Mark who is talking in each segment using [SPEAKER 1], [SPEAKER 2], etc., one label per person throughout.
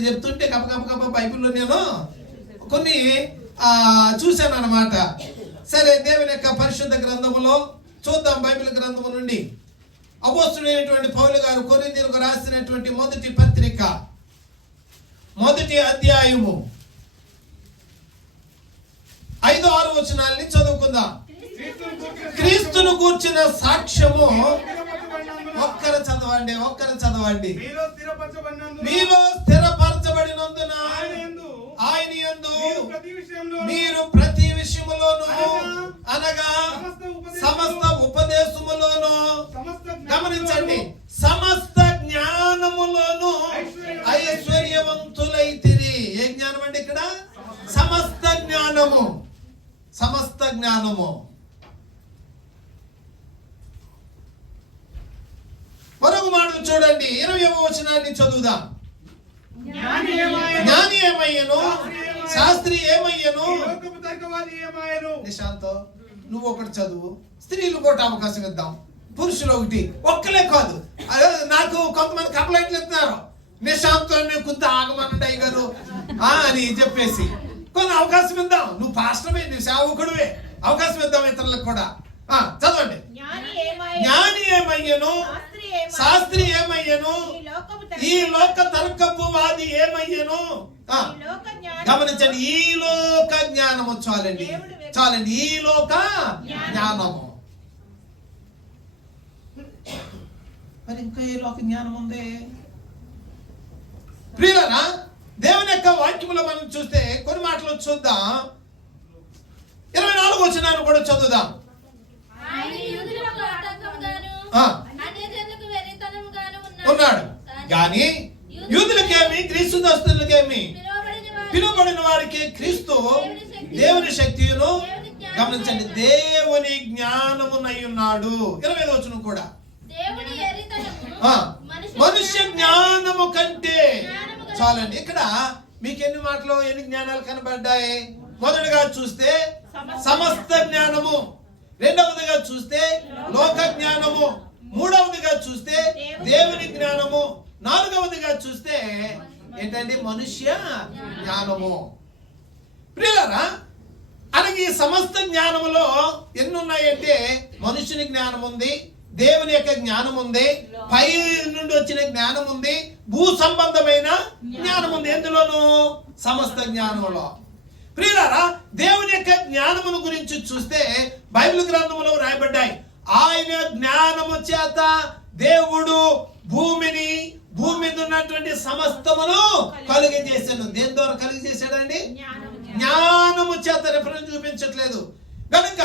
[SPEAKER 1] Pastor చెప్తుంటే గబ గబ గబ బైబిల్లో నేను కొన్ని చూశాను అనమాట సరే దేవుని యొక్క పరిశుద్ధ గ్రంథములో చూద్దాం బైబిల్ గ్రంథము నుండి. అపోస్తుడైనటువంటి పౌలు గారు కొరిందీలకు రాసినటువంటి మొదటి పత్రిక. మొదటి అధ్యాయము. ఐదు ఆరు వచనాల్ని చదువుకుందాం. క్రీస్తును కూర్చిన సాక్ష్యము ఒక్కరు చదవండి ఒక్కరు చదవండి.
[SPEAKER 2] మీలో
[SPEAKER 1] జ్ఞానము. మరొక మాట చూడండి ఇరవై వచనాన్ని చదువుదాం.
[SPEAKER 2] జ్ఞాని
[SPEAKER 1] ఏమయ్యను? శాస్త్రి ఏమయ్యను? నిశాంతో నువ్వు ఒకటి చదువు. స్త్రీలు కూడా అవకాశం ఇద్దాం. పురుషులు ఒకటి. ఒక్కలే కాదు. నాకు కొంతమంది కంప్లైంట్లు ఇస్తున్నారు. నిశాంతో కొంత ఆగమనండి అయ్య గారు. ఆ, అని చెప్పేసి. కొంత అవకాశం ఇద్దాం. నువ్వు పాస్టమే నువ్వు సేవకుడివే అవకాశం ఇద్దాం ఇతరులకు కూడా. ఆ, చదవండి.
[SPEAKER 3] జ్ఞాని
[SPEAKER 1] ఏమయ్యను?
[SPEAKER 3] శాస్త్రి
[SPEAKER 1] ఏమయ్యను?
[SPEAKER 3] ఈ
[SPEAKER 1] లోక తర్కపు వాది ఏమయ్యను? ఆ,
[SPEAKER 3] ఈ లోక జ్ఞానం
[SPEAKER 1] గమనించండి. ఈ లోక జ్ఞానము చాలండి. చాలండి. ఈ లోక జ్ఞానము. మరి ఇంకా ఏ లోక జ్ఞానం ఉంది ప్రియులరా దేవుని యొక్క వాక్యములో మనం చూస్తే కొన్ని మాటలు చూద్దాం. ఇరవై నాలుగు వచ్చినాను కూడా చదువుదాం. ఉన్నాడు. కానీ యూదులకేమి క్రీస్తు దస్తులకేమి
[SPEAKER 4] పిలువబడిన వారు
[SPEAKER 1] పిలువబడిన వారికి క్రీస్తు దేవుని శక్తియును గమనించండి. దేవుని జ్ఞానమునై ఉన్నాడు. ఇరవై వచనం కూడా. మనుష్య జ్ఞానము కంటే చాలండి. ఇక్కడ మీకు ఎన్ని మాటలు ఎన్ని జ్ఞానాలు కనబడ్డాయి? మొదటిగా చూస్తే సమస్త జ్ఞానము. రెండవదిగా చూస్తే లోక జ్ఞానము. మూడవదిగా చూస్తే దేవుని జ్ఞానము. నాలుగవదిగా చూస్తే ఏంటంటే మనుష్య జ్ఞానము. ప్రియులరా అలాగే ఈ సమస్త జ్ఞానములో ఎన్ని ఉన్నాయంటే మనుషుని జ్ఞానం ఉంది దేవుని యొక్క జ్ఞానం ఉంది. పై నుండి వచ్చిన జ్ఞానం ఉంది. భూ సంబంధమైన జ్ఞానం ఉంది. ఎందులోను? సమస్త జ్ఞానంలో. ప్రియులారా దేవుని యొక్క జ్ఞానమును గురించి చూస్తే బైబిల్ గ్రంథములో రాయబడ్డాయి. ఆయన జ్ఞానము చేత దేవుడు భూమిని భూమి మీద ఉన్నటువంటి సమస్తమును కలుగజేశాను దేని ద్వారా
[SPEAKER 3] జ్ఞానము చేత.
[SPEAKER 1] జ్ఞానము చేత. రిఫరెన్స్ చూపించట్లేదు. కనుక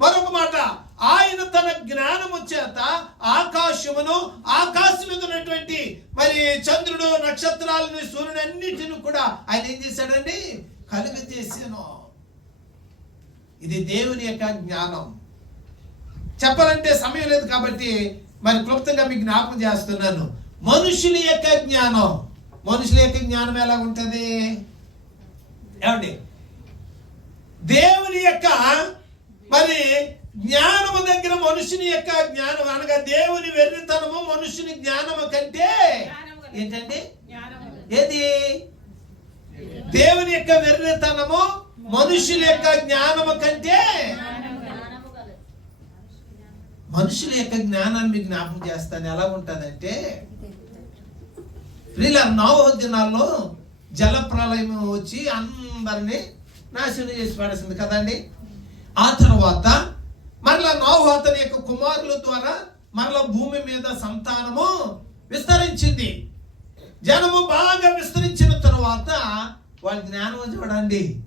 [SPEAKER 1] మరొక మాట ఆయన తన జ్ఞానము చేత ఆకాశమును ఆకాశం ఉన్నటువంటి మరి చంద్రుడు నక్షత్రాలను సూర్యుని అన్నిటిని కూడా ఆయన ఏం చేశాడండి? కలుగ చేశాను. ఇది దేవుని యొక్క జ్ఞానం. చెప్పాలంటే సమయం లేదు కాబట్టి మరి క్లుప్తంగా మీకు జ్ఞాపకం చేస్తున్నాను. మనుషుల యొక్క జ్ఞానం. మనుషుల యొక్క జ్ఞానం ఎలా ఉంటుంది? ఏమండి దేవుని యొక్క మరి జ్ఞానము దగ్గర మనుషుని యొక్క జ్ఞానం అనగా దేవుని వెర్రితనము మనుషుని జ్ఞానము కంటే ఏంటండి. ఏది? దేవుని యొక్క వెర్రితనము మనుషుల యొక్క జ్ఞానము కంటే మనుషుల యొక్క జ్ఞానాన్ని జ్ఞాపకం చేస్తాను. ఎలా ఉంటుందంటే వీళ్ళ నవ దినాల్లో జల ప్రళయం వచ్చి అందరినీ నాశనం చేసి పడేసింది కదండి? ఆ తర్వాత మరలా నోహు అతని యొక్క కుమారుల ద్వారా మరలా భూమి మీద సంతానము విస్తరించింది. జనము బాగా విస్తరించిన తర్వాత వాళ్ళ జ్ఞానం చూడండి.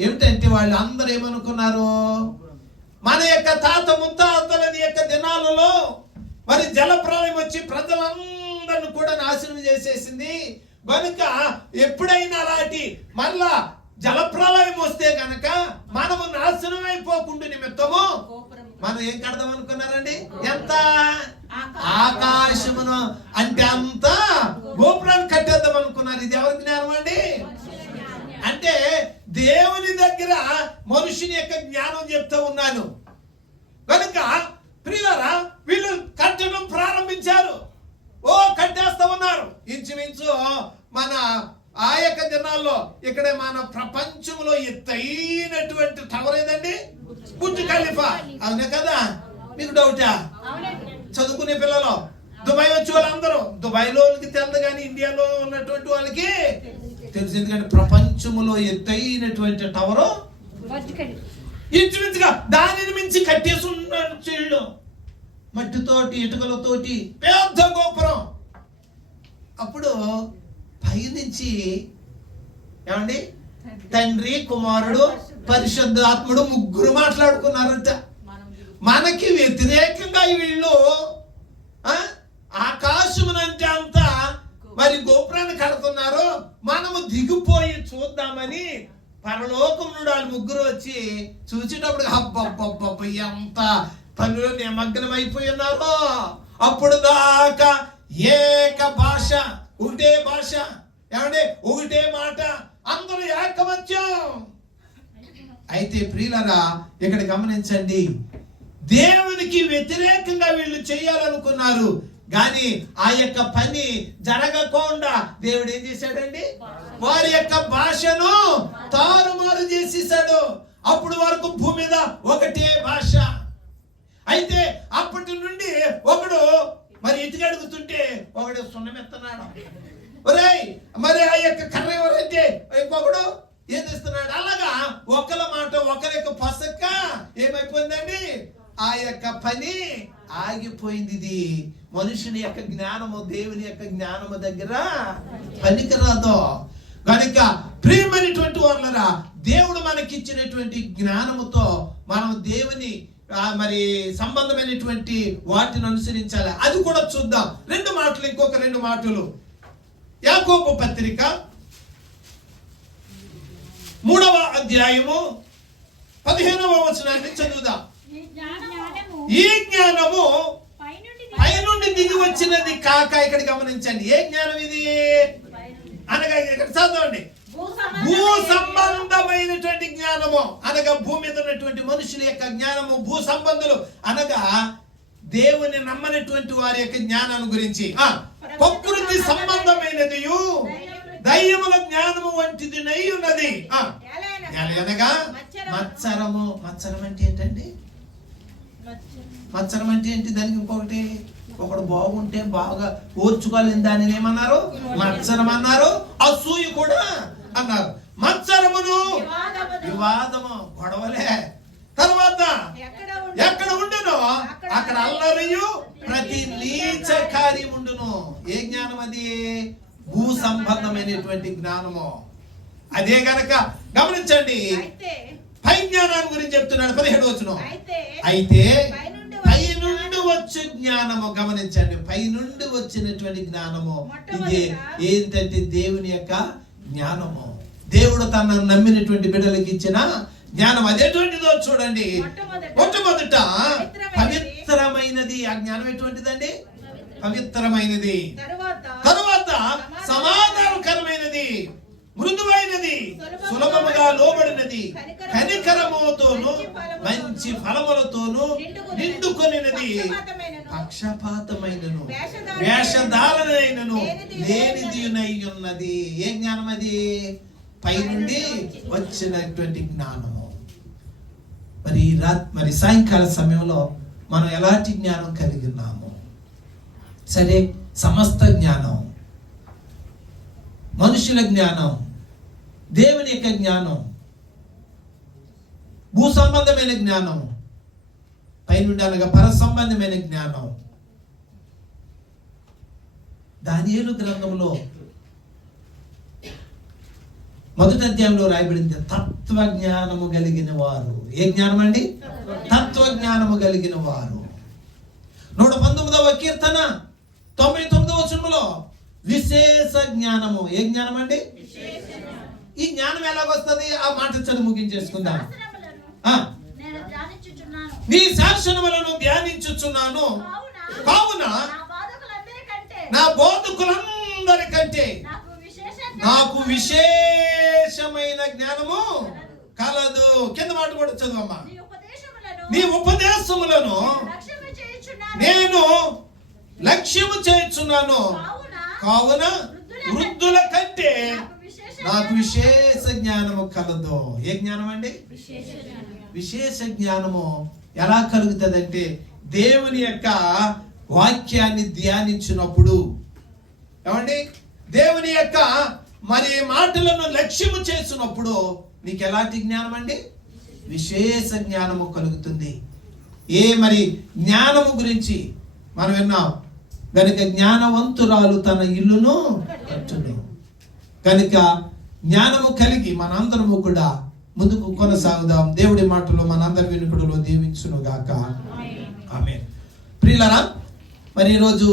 [SPEAKER 1] ఏమిటంటే వాళ్ళు అందరూ ఏమనుకున్నారు? మన యొక్క తాత ముత్తాతల యొక్క దినాలలో మరి జల ప్రళయం వచ్చి ప్రజలందరిని కూడా నాశనం చేసేసింది. కనుక ఎప్పుడైనా అలాంటి మళ్ళా జల ప్రళయం వస్తే గనక మనము నాశనం అయిపోకుండా నిమిత్తము మనం ఏం కడదాం అనుకున్నారండి? ఎంత? ఆకాశమును. అంటే అంత గోపురాన్ని కట్టేద్దాం అనుకున్నారు. ఇది ఎవరి జ్ఞానం అండి? అంటే దేవుని దగ్గర మనుషుని యొక్క జ్ఞానం చెప్తూ ఉన్నాను. కనుక ప్రియులరా వీళ్ళు కట్టడం ప్రారంభించారు. ఓ కట్టేస్తా ఉన్నారు. ఇంచుమించు మన ఆ యొక్క దినాల్లో ఇక్కడ మన ప్రపంచంలో ఎత్తైనటువంటి టవర్ ఏదండి? Burj Khalifa. అవునే కదా? మీకు డౌటా? చదువుకునే పిల్లలు. దుబాయ్ వచ్చే వాళ్ళందరూ. దుబాయ్లో వాళ్ళకి తెలదు కానీ ఇండియాలో ఉన్నటువంటి వాళ్ళకి తెలుసు. ఎందుకంటే ప్రపంచములో ఎత్తైనటువంటి టవరు ఇంచుమించుగా దానిని మించి కట్టేసి ఉన్నాడు చెల్లు మట్టితోటి ఇటుకలతోటి పెద్ద గోపురం. అప్పుడు పైనుంచి ఏమండి? తండ్రి. కుమారుడు పరిశుద్ధాత్ముడు ముగ్గురు మాట్లాడుకున్నారంట. మనకి వ్యతిరేకంగా వీళ్ళు ఆ, ఆకాశమునంటే అంత మరి గోపురాన్ని కడుతున్నారు మనము దిగిపోయి చూద్దామని పరలోకం నుండి వాళ్ళు ముగ్గురు వచ్చి చూసేటప్పుడు అబ్బబ్బబ్బబ్బ ఎంత పనులు నిమగ్నం అయిపోయి ఉన్నారు అప్పుడు దాకా ఏక భాష ఒకటే భాష ఏమంటే ఒకటే మాట అందరూ ఏకమత్యం. అయితే ప్రియులరా ఇక్కడ గమనించండి. దేవునికి వ్యతిరేకంగా వీళ్ళు చేయాలనుకున్నారు. కానీ ఆ యొక్క పని జరగకుండా దేవుడు ఏం చేశాడండి? వారి యొక్క భాషను తారుమారు చేసేసాడు అప్పుడు వరకు భూమి మీద ఒకటే భాష. అయితే అప్పటి నుండి ఒకడు మరి ఇటుక అడుగుతుంటే ఒకడు సున్నమెత్తనాడు ఒరేయ్ మరి ఆ యొక్క కర్ర ఎవరైతే? ఇంకొకడు ఏం చేస్తున్నాడు? అలాగా ఒకరి మాట ఒకరి యొక్క పసక్క ఏమైపోయిందండి? ఆ యొక్క పని ఆగిపోయింది ఇది. మనుషుని యొక్క జ్ఞానము దేవుని యొక్క జ్ఞానము దగ్గర పనికిరాదు. కనుక ప్రియమైనటువంటి వాళ్ళరా దేవుడు మనకిచ్చినటువంటి జ్ఞానముతో మనం దేవుని మరి సంబంధమైనటువంటి వాటిని అనుసరించాలి. అది కూడా చూద్దాం. రెండు మాటలు ఇంకొక రెండు మాటలు. యాకోబు పత్రిక మూడవ అధ్యాయము పదిహేనవ వచనాన్ని చదువుదాం.
[SPEAKER 3] ఈ జ్ఞానము పైనుండి
[SPEAKER 1] దిగి వచ్చినది కాక ఇక్కడ గమనించండి. ఏ జ్ఞానం ఇది? అనగా ఇక్కడ చదవండి.
[SPEAKER 3] భూ
[SPEAKER 1] సంబంధమైనటువంటి జ్ఞానము అనగా భూమి మీద ఉన్నటువంటి మనుషుల యొక్క జ్ఞానము భూ సంబంధులు అనగా దేవుని నమ్మనటువంటి వారి యొక్క జ్ఞానాన్ని గురించి. ఆ ప్రకృతి సంబంధమైనది దయ్యముల జ్ఞానము వంటిది నై ఉన్నది. అనగా. మత్సరము మత్సరం అంటే ఏంటండి? మత్సరం అంటే ఏంటి? దానికి ఇంకొకటి ఒకడు బాగుంటే బాగా ఓర్చుకోలేని దానిని ఏమన్నారు? మత్సరం అన్నారు. అసూయ కూడా. అన్నారు. మత్సరమును. వివాదము గొడవలే. తర్వాత
[SPEAKER 3] ఎక్కడ ఉండు?
[SPEAKER 1] ఎక్కడ ఉండును? అక్కడ అల్లరియు ప్రతి నీచ కార్యం ఉండును ఏ జ్ఞానం అది భూ సంబంధమైనటువంటి జ్ఞానము. అదే గనక గమనించండి. పై జ్ఞానాన్ని గురించి చెప్తున్నాడు పదిహేడు వచ్చును
[SPEAKER 3] అయితే
[SPEAKER 1] పై
[SPEAKER 3] వచ్చే
[SPEAKER 1] నుండి వచ్చే జ్ఞానము గమనించండి. పై నుండి వచ్చినటువంటి జ్ఞానము. ఇది ఏంటంటే దేవుని యొక్క జ్ఞానము. దేవుడు తన నమ్మినటువంటి బిడ్డలకు ఇచ్చిన జ్ఞానం అదేటువంటిదో చూడండి.
[SPEAKER 3] మొట్టమొదట పవిత్రమైనది.
[SPEAKER 1] ఆ జ్ఞానం ఎటువంటిదండి? పవిత్రమైనది.
[SPEAKER 3] తరువాత
[SPEAKER 1] తరువాత సమాధానకరమైనది. మృదువైనది. సులభముగా లోబడినది. కనికరముతోను మంచి ఫలములతోను నిండుకొనినది. పక్షపాతమైనను వేషధారణైనను లేనిదినై ఉన్నది. ఏ జ్ఞానం అది పైనుండి వచ్చినటువంటి జ్ఞానము. మరి మరి సాయంకాల సమయంలో మనం ఎలాంటి జ్ఞానం కలిగి ఉన్నాము సరే సమస్త జ్ఞానం మనుషుల జ్ఞానం దేవుని యొక్క జ్ఞానం భూ సంబంధమైన జ్ఞానం పైనుండి అనగా పర సంబంధమైన జ్ఞానం. దానియేలు గ్రంథంలో మొదటి అధ్యాయంలో రాయబడింది తత్వ జ్ఞానము కలిగిన వారు. ఏ జ్ఞానం అండి తత్వ జ్ఞానము కలిగిన వారు. నూట పంతొమ్మిదవ కీర్తన తొంభై తొమ్మిదవ వచనములో విశేష జ్ఞానము. ఏ జ్ఞానం. అండి ఈ జ్ఞానం ఎలాగొస్తుంది? ఆ మాట చదువు ముగించేసుకుందాం. నీ శాసనములను ధ్యానించుచున్నాను.
[SPEAKER 4] కావున నా బాధకులందరికంటే నాకు విశేష
[SPEAKER 1] నాకు విశేషమైన జ్ఞానము కలదు. కింద మాట కూడా చదువమ్మా.
[SPEAKER 4] నీ ఉపదేశములను
[SPEAKER 1] నేను లక్ష్యము చేయుచున్నాను.
[SPEAKER 4] కావున
[SPEAKER 1] కావున వృద్ధుల కంటే నాకు విశేష జ్ఞానము కలదు. ఏ జ్ఞానం. అండి విశేష జ్ఞానము. ఎలా కలుగుతుందంటే దేవుని యొక్క వాక్యాన్ని ధ్యానించినప్పుడు. ఏమండి? దేవుని యొక్క మరి మాటలను లక్ష్యము చేసినప్పుడు నీకు ఎలాంటి జ్ఞానం అండి? విశేష జ్ఞానము కలుగుతుంది. ఏ మరి జ్ఞానము గురించి మనం విన్నాం. కనుక జ్ఞానవంతురాలు తన ఇల్లును కట్టును. కనుక జ్ఞానము కలిగి మనందరము కూడా ముందుకు కొనసాగుదాం. దేవుడి మాటలో మనందరి వెనుకడలో దీవించును గాక ఆమె ప్రియులరా మరి ఈరోజు